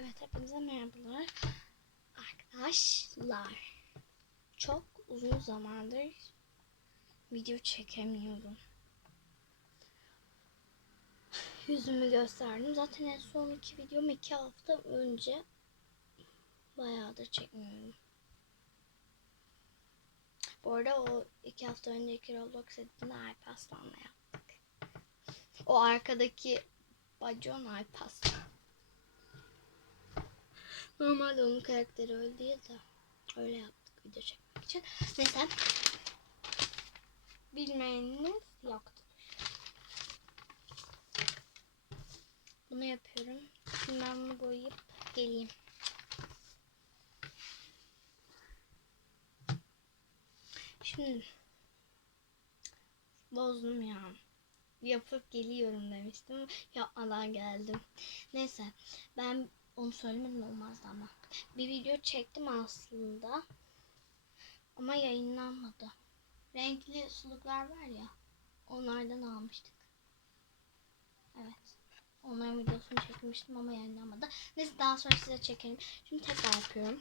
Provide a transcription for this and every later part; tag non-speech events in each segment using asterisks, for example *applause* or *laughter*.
Evet hepinize merhabalar. Arkadaşlar çok uzun zamandır video çekemiyorum. Yüzümü gösterdim. Zaten en son iki videom iki hafta önce bayağıdır çekmiyorum. Bu arada o iki hafta önceki Roblox editini iPas'tanla yaptık. O arkadaki bacon iPas'tan. Normalde onun karakteri öyle değil de öyle yaptık video çekmek için. Neyse. Bilmeyeniniz yoktur. Bunu yapıyorum. Ben bunu boyayıp geleyim. Şimdi bozdum ya. Yapıp geliyorum demiştim. Yapmadan geldim. Neyse ben onu söylemedim olmazdı ama. Bir video çektim aslında. Ama yayınlanmadı. Renkli suluklar var ya. Onlardan almıştık. Evet. Onların videosunu çekmiştim ama yayınlanmadı. Neyse daha sonra size çekelim. Şimdi tekrar yapıyorum.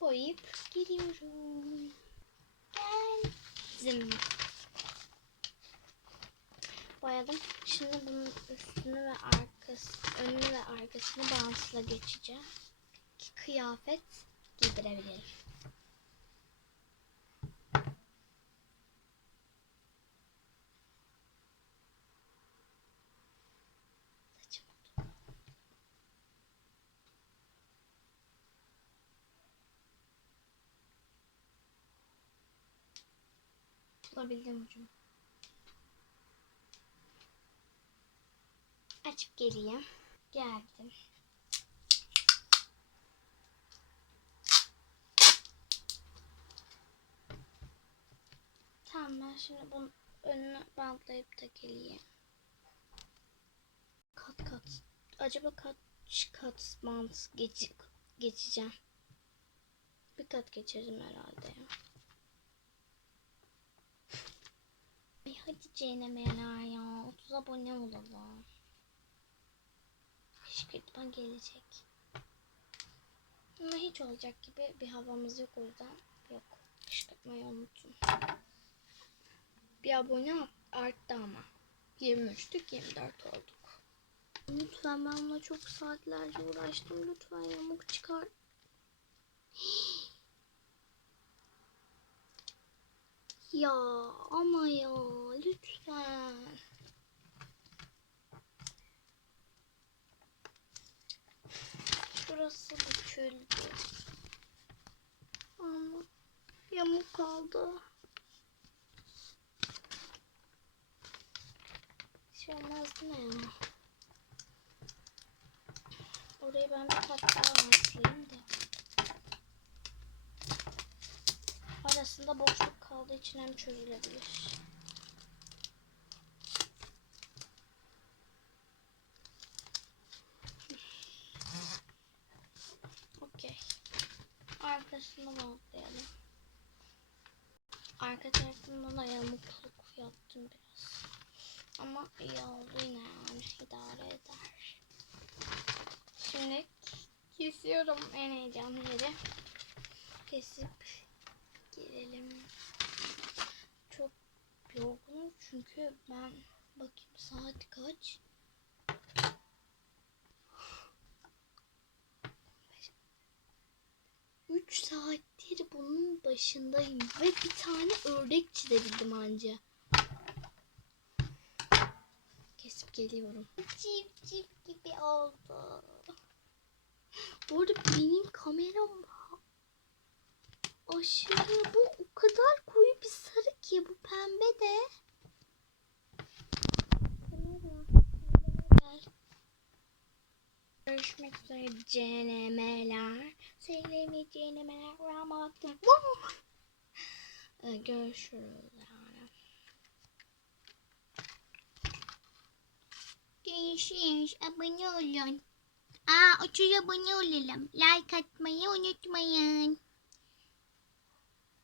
Boyayıp geliyorum. Gel. Zim. Boyadım. Şimdi bunun üstünü ve arkası, önünü ve arkasını bantla geçeceğim. Ki kıyafet giydirebilirim. Bulabildim ucumu. Açıp geleyim. Geldim. Tamam ben şimdi bunun önünü bantlayıp da geleyim. Kat kat. Acaba kaç kat bant geç, geçeceğim? Bir kat geçerim herhalde ya. Ay hadi cenemeler ya. 30 abone olalım. Kışkırtma gelecek. Ama hiç olacak gibi bir havamız yok o yüzden yok. Kışkırtmayı unutun. Bir abone arttı ama. 23'tük 24 olduk. Lütfen ben buna çok saatlerce uğraştım. Lütfen yamuk çıkar. *gasps* Ya ama ya lütfen. Şurası büküldü. Ama yamuk kaldı. Şey olmaz ya? Orayı ben bir kat daha da. Arasında boşluk kaldığı için hem çözülebilir. Arkasını bantlayalım. Arka tarafından da yamukluk yaptım biraz. Ama iyi oldu yine yani idare eder. Şimdi kesiyorum en heyecanlı yeri. Kesip gelelim. Çok yorgunum çünkü ben bakayım saat kaç. Bunun başındayım ve bir tane ördek çizebildim anca. Kesip geliyorum. Çip çip gibi oldu. Bu arada benim kameram aşırı bu o kadar koyu bir sarı ki bu pembe de. Kamera. Gel. Görüşmek üzere cenemeler. Sevgili cenemeler. Wow. Ee, Görüşürüz yani. Görüşürüz. Abone olun. Aa 30 abone olalım. Like atmayı unutmayın.